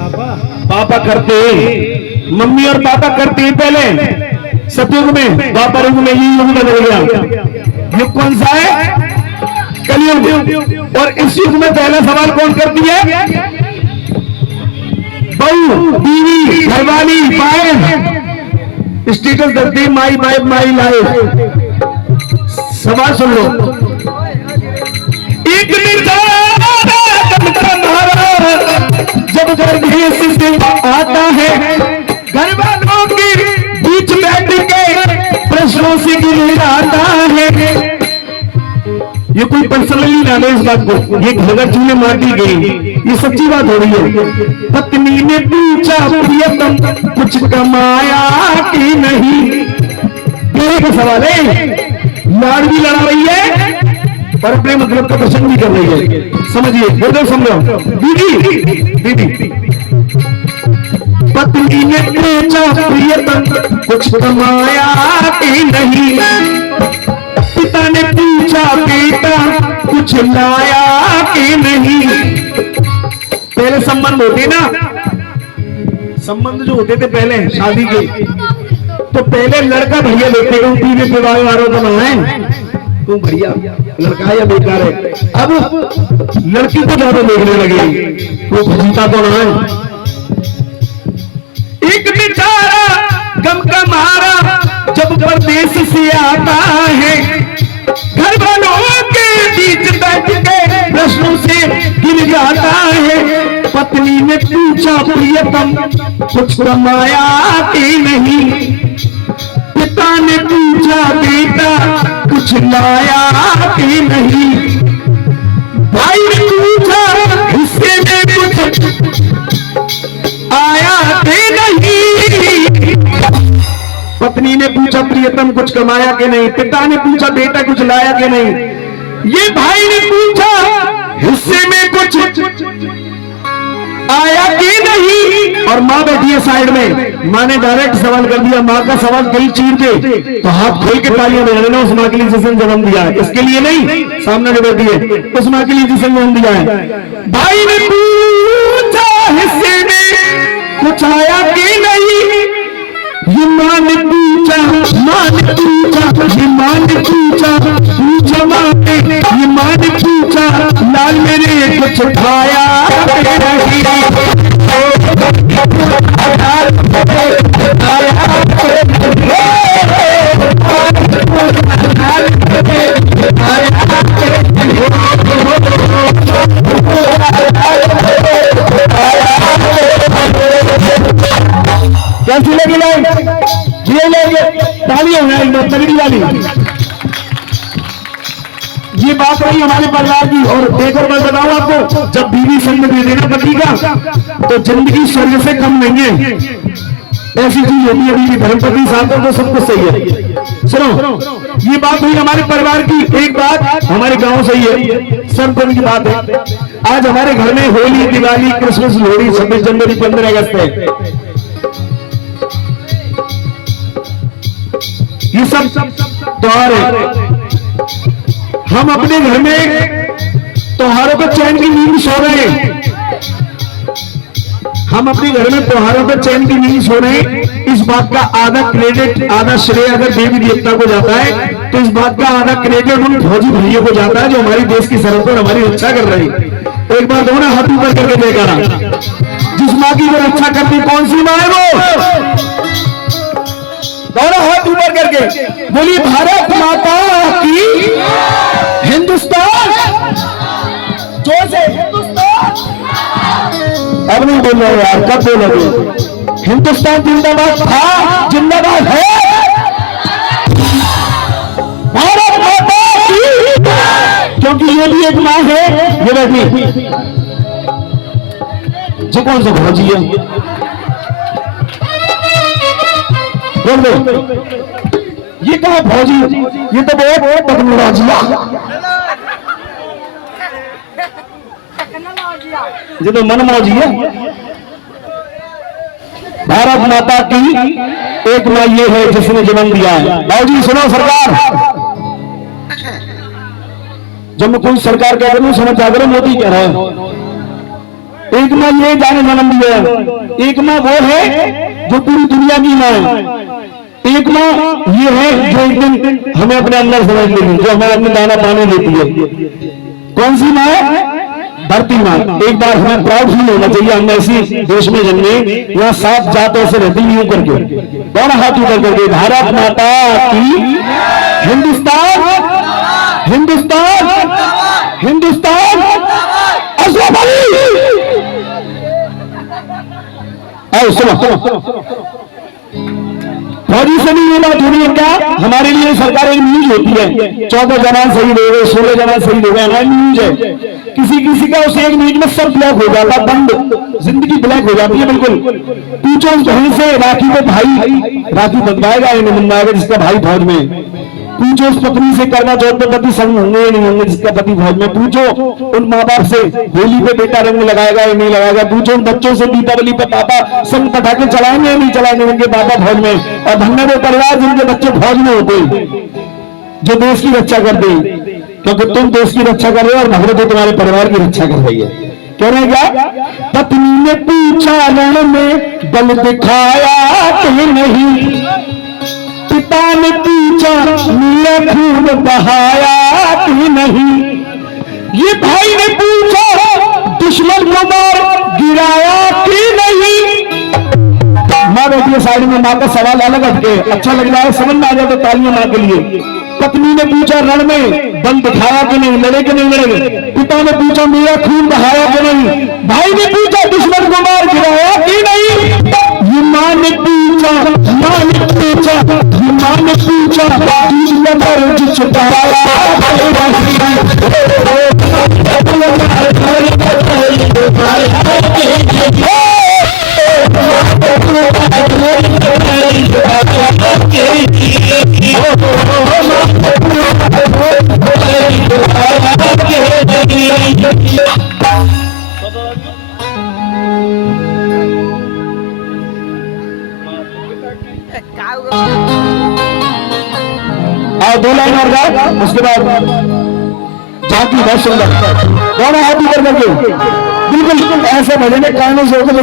पापा करते, मम्मी और पापा करते हैं पहले सतयुग में, द्वापर युग में, ये युग बदल गया। युग कौन सा है? कलयुग। और इस युग में पहला सवाल कौन करती है? बहू, बीवी, घरवाली, वाइफ। स्टेटस करती है माई वाइफ माई लाइफ। सवाल सुन लो। एक जब गर्भेश से आता है, घर वालों के बीच बैठ के प्रश्नों से गिराता है। ये कोई पर्सनली ना ले इस बात को, ये भगत जी ने मार दी गई, ये सच्ची बात हो रही है। पत्नी ने पूछा प्रियतम कुछ कमाया कि नहीं? ये का सवाल है। लाड़ भी लड़ा रही है और अपने मतलब का प्रश्न भी कर रही है। समझिए, बोलो समझो। दीदी पत्नी ने पूछा प्रियतम कुछ कमाया कि नहीं? पिता ने पूछा बेटा कुछ लाया कि नहीं? पहले संबंध होते ना, संबंध जो होते थे पहले शादी के, तो पहले लड़का भैया देखते हैं बीवी विवाह आरोप है तू भैया लड़का है या बेकार है। अब लड़की को ज्यादा देखने लगे, वो भजीता तो ना है। एक बेचारा गम का मारा जब परदेश से आता है, घर वालों के बीच बैठ के प्रश्नों से गिर जाता है। पत्नी ने पूछा प्रियतम कुछ कमाया कि नहीं? पिता ने पूछा बेटा कुछ लाया कि नहीं? भाई ने पूछा हिस्से में कुछ आया कि नहीं? पत्नी ने पूछा प्रियतम कुछ कमाया कि नहीं? पिता ने पूछा बेटा कुछ लाया कि नहीं? ये भाई ने पूछा हिस्से में कुछ आया कि नहीं? और माँ बैठी है साइड में, माँ ने डायरेक्ट सवाल कर दिया। माँ का सवाल दिल चीर के तो हाथ खोल के तालियां बजा देना, उस माँ के लिए जिसने जन्म दिया है, इसके लिए नहीं, सामने जो बैठी है उस माँ के लिए जिसने जन्म दिया है। भाई ने पूछा हिस्से में कुछ आया कि नहीं? ये माँ ने पूछा, ये माँ ने पूछा, पूछा माँ ने, ये माँ ने पूछा लाल मेरे कुछ खाया कैसी लगी लाइन? ये लेंगे ताली होना एकदम तगड़ी वाली। ये बात रही हमारे परिवार की। और देखकर मैं बताऊं आपको, जब बीवी संग दे देना पति का तो जिंदगी स्वर्ग से कम नहीं है, ऐसी चीज होती है। अभी धर्मपति साथ हो तो सब कुछ सही है। सुनो, ये बात हुई हमारे परिवार की। एक बात हमारे गांव से ही है, सब दिन की बात है। आज हमारे घर में होली, दिवाली, क्रिसमस, लोहड़ी, 26 जनवरी, 15 अगस्त है। ये सब त्योहार है। हम अपने घर में त्योहारों को चैन की नींद सो रहे हैं। हम अपने घर में त्योहारों को चैन की नींद सो रहे हैं। इस बात का आधा क्रेडिट, आधा श्रेय अगर देवी देवता को जाता है तो इस बात का आधा क्रेडिट उन फौजी भाइयों को जाता है जो हमारी देश की सरहद पर हमारी रक्षा कर रहे हैं। एक बार दोनों हाथ ऊपर करके देखा, जिस माँ की वो रक्षा करती कौन सी माँ है वो? दोनों हाथ ऊपर करके बोलिए भारत माता की, हिंदुस्तान, जोर से हिंदुस्तान। अब नहीं बोल रहे यार, कब बोलोगे? हिंदुस्तान जिंदाबाद था, जिंदाबाद है। भारत माता की, क्योंकि ये भी एक माँ है। ये बैठी जो कौन सा फौजी है? बोल दो, ये कहा फौजी? ये तो बहुत टेक्नोलॉजी, ये तो मन मौजी है। भारत माता की एक माँ ये है जिसने जन्म दिया है। बाबूजी सुनो, सरकार जब मैं कोई सरकार कह रहा हूं समझ जा करो, मोदी कह रहा है। एक माँ ये जाने जन्म दिया, एक माँ वो है जो पूरी दुनिया की माँ है, एक माँ ये है जो एक दिन हमें अपने अंदर समझ लेगी, जो हमें अपने दाना पानी देती है। कौन सी माँ है? धरती माँ। एक बार हमें प्राउड फील होना चाहिए, हम ऐसी देश में जन्मे यहाँ 7 जातों से रहती यूं करके, दोनों हाथ ऊपर करके, भारत माता की, हिंदुस्तान हिंदुस्तान हिंदुस्तान, अशरफ अली। आओ सुनो, फौजी से भी ये बात हो रही है क्या? हमारे लिए सरकार एक न्यूज होती है, 14 जवान शहीद हो गए, 16 जवान शहीद हो गए, हमारी न्यूज है। किसी का उस एक न्यूज में सब ब्लैक हो जाता, बंद, जिंदगी ब्लैक हो जाती है बिल्कुल। पूछो उस बहन से, राखी को भाई राखी बंधवाएगा या नहीं बंधवाएगा जिसका भाई फौज में? पूछो उस पत्नी से, करवा चौथ पे पति संग होंगे या नहीं होंगे जिसका पति फौज में? पूछो उन माँ बाप से, होली पे बेटा रंग लगाएगा या नहीं लगाएगा? पूछो उन बच्चों से, दीपावली पे पापा संग पटाखे चलाएंगे या नहीं चलाएंगे उनके पापा फौज में? और धन्य वो परिवार जिनके बच्चे फौज में होते, जो देश की रक्षा करते, क्योंकि तुम देश की रक्षा कर रहे हो और भगवत तो तुम्हारे परिवार की रक्षा कर रही है। कह रहे क्या? पत्नी ने पूछा रण में बल दिखाया कि नहीं, पिता ने पूछा मेरा खून बहाया कि नहीं, ये भाई ने पूछा दुश्मन को मार गिराया कि नहीं। माँ बैठी है साइड में, माँ का सवाल अलग हटके अच्छा लग रहा है, समझ में आ जाए तो तालियां माँ के लिए। पत्नी ने पूछा रण में बल दिखाया कि नहीं, लड़े कि नहीं लड़े? पिता ने पूछा मेरा खून बहाया कि नहीं, भाई ने पूछा दुश्मन को मार गिराया कि नहीं। ये माँ ने पूछा, माँ ने पूछा, ये माँ ने पूछा और 2 लाइन और गाओ, उसके बाद झांकी बहुत सुंदर, दोनों हाथ ऊपर करके बिल्कुल ऐसे भजन कानों से होकर